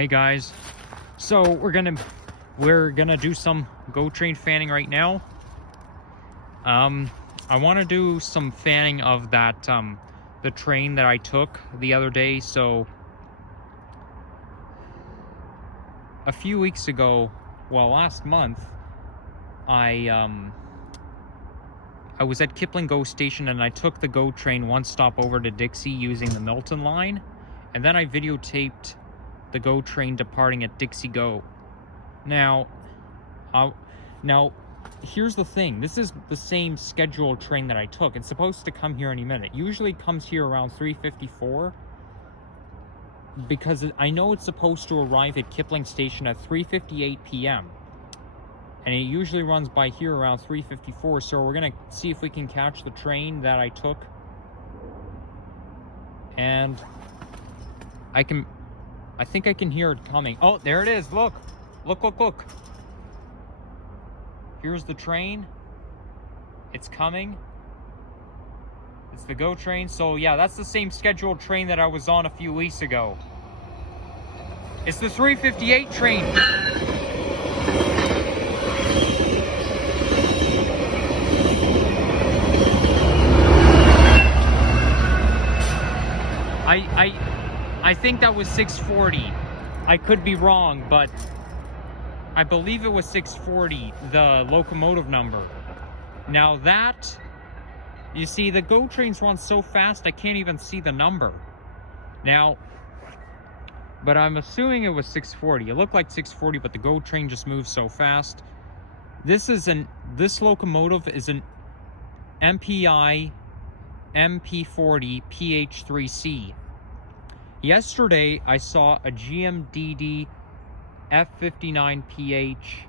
Hey guys, so we're gonna do some train fanning right now. I want to do some fanning of that the train that I took the other day. So a few weeks ago, well, last month, I was at Kipling GO station and I took the GO train one stop over to Dixie using the Milton line, and then I videotaped the GO train departing at Dixie GO. Now here's the thing. This is the same scheduled train that I took. It's supposed to come here any minute. Usually comes here around 3:54 because I know it's supposed to arrive at Kipling Station at 3:58 p.m. and it usually runs by here around 3:54. So we're gonna see if we can catch the train that I took, and I think I can hear it coming. Oh, there it is. Look. Here's the train. It's coming. It's the GO train. So yeah, that's the same scheduled train that I was on a few weeks ago. It's the 3:58 train. I think that was 640. I could be wrong, but I believe it was 640, the locomotive number. Now that, you see, the GO trains run so fast I can't even see the number. Now, but I'm assuming it was 640. It looked like 640, but the GO train just moves so fast. This locomotive is an MPI MP40PH-3C. Yesterday, I saw a GMDD F59PH,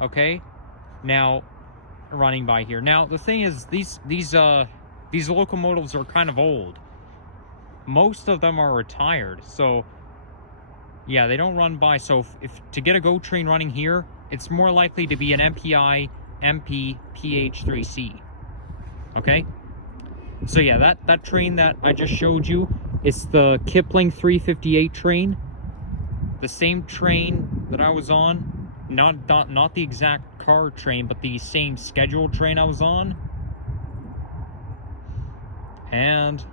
okay, now running by here. Now the thing is, these locomotives are kind of old. Most of them are retired, so yeah, they don't run by. So if to get a GO train running here, it's more likely to be an MPI MP40PH-3C. Okay, so yeah, that train that I just showed you, it's the Kipling 358 train. The same train that I was on, not the exact car train, but the same scheduled train I was on. And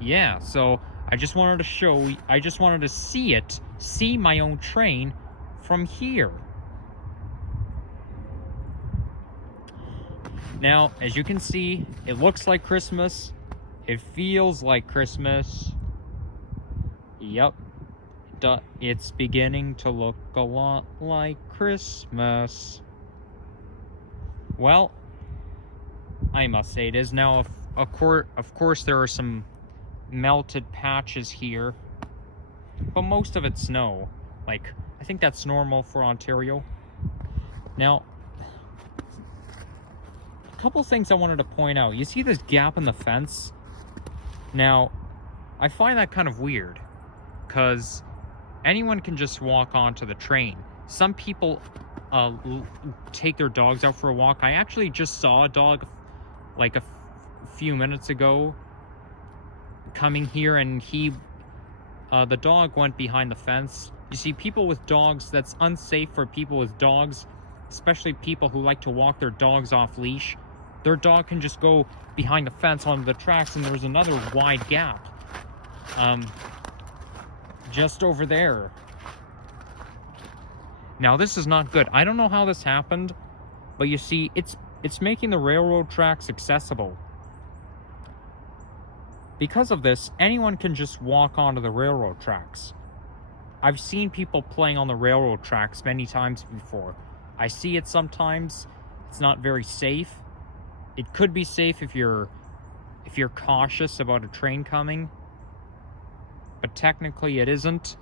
yeah, so I just wanted to see my own train from here. Now, as you can see, it looks like Christmas. It feels like Christmas. Yep. It's beginning to look a lot like Christmas. Well, I must say it is. Now, of course, there are some melted patches here, but most of it's snow. Like, I think that's normal for Ontario. Now, a couple things I wanted to point out. You see this gap in the fence? Now, I find that kind of weird, because anyone can just walk onto the train. Some people take their dogs out for a walk. I actually just saw a dog like a few minutes ago coming here, and the dog went behind the fence. You see, people with dogs, that's unsafe for people with dogs, especially people who like to walk their dogs off leash. Their dog can just go behind the fence onto the tracks, and there's another wide gap just over there. Now this is not good. I don't know how this happened, but you see, it's making the railroad tracks accessible. Because of this, anyone can just walk onto the railroad tracks. I've seen people playing on the railroad tracks many times before. I see it sometimes. It's not very safe. It could be safe if you're cautious about a train coming, but technically it isn't.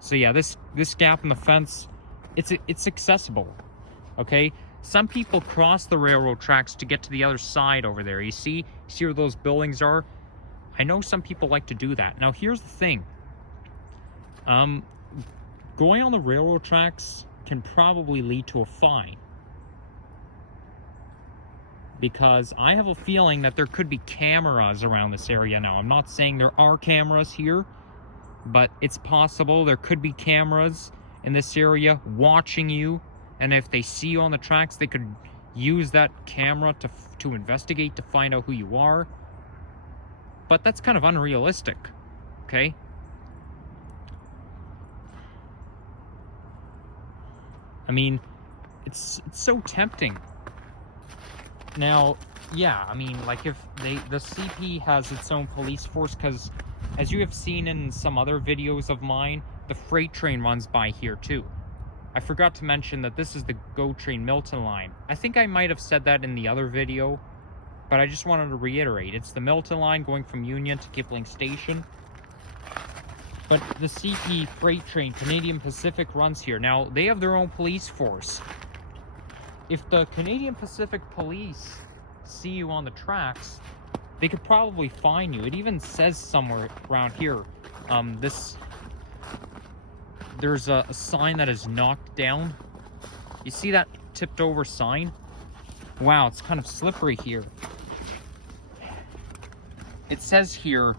So yeah, this gap in the fence, it's accessible. Okay, some people cross the railroad tracks to get to the other side over there. You see where those buildings are? I know some people like to do that. Now here's the thing. Going on the railroad tracks can probably lead to a fine, because I have a feeling that there could be cameras around this area now. I'm not saying there are cameras here, but it's possible there could be cameras in this area watching you, and if they see you on the tracks, they could use that camera to investigate, to find out who you are. But that's kind of unrealistic, okay? I mean, it's so tempting. Now, yeah, I mean, like, if the CP has its own police force, because as you have seen in some other videos of mine, the freight train runs by here too. I forgot to mention that this is the GO Train Milton line. I think I might have said that in the other video, but I just wanted to reiterate. It's the Milton line going from Union to Kipling Station. But the CP freight train, Canadian Pacific, runs here. Now, they have their own police force. If the Canadian Pacific Police see you on the tracks, they could probably fine you. It even says somewhere around here, there's a sign that is knocked down. You see that tipped over sign? Wow, it's kind of slippery here. It says here,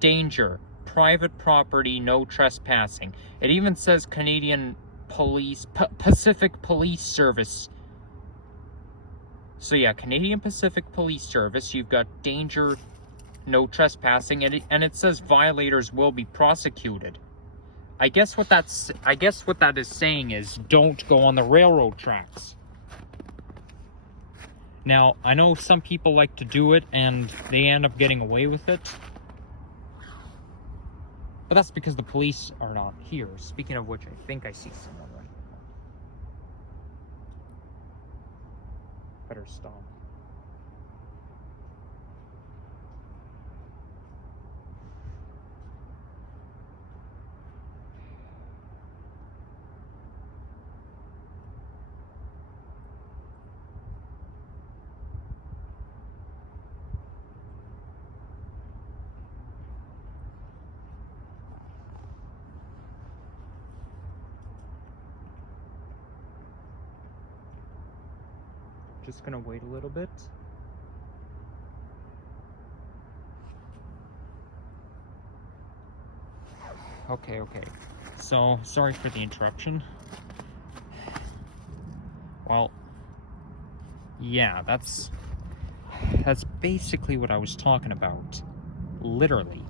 danger, private property, no trespassing. It even says Canadian Police, Pacific Police Service. So yeah, Canadian Pacific Police Service, you've got danger, no trespassing, and it says violators will be prosecuted. I guess what that is saying is don't go on the railroad tracks. Now, I know some people like to do it and they end up getting away with it. But that's because the police are not here. Speaking of which, I think I see someone right now. Better stop. Just gonna wait a little bit. Okay. So, sorry for the interruption. Well, yeah, that's basically what I was talking about. Literally.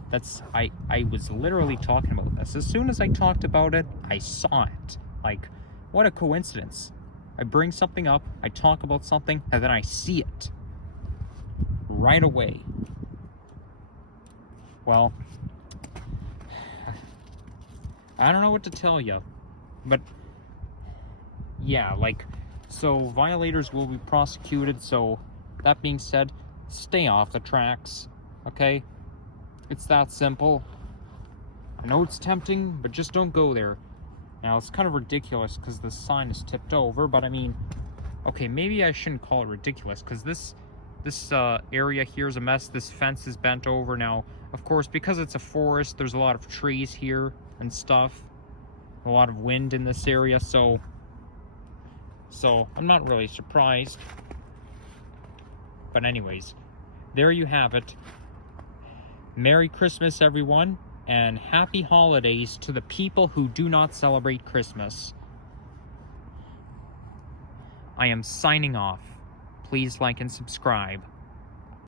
I was literally talking about this. As soon as I talked about it, I saw it. Like, what a coincidence. I bring something up, I talk about something, and then I see it right away. Well, I don't know what to tell you, but yeah, like, so violators will be prosecuted. So that being said, stay off the tracks, okay? It's that simple. I know it's tempting, but just don't go there. Now, it's kind of ridiculous because the sign is tipped over, but I mean, okay, maybe I shouldn't call it ridiculous because this area here is a mess. This fence is bent over. Now, of course, because it's a forest, there's a lot of trees here and stuff. A lot of wind in this area, so I'm not really surprised. But anyways, there you have it. Merry Christmas, everyone. And happy holidays to the people who do not celebrate Christmas. I am signing off. Please like and subscribe.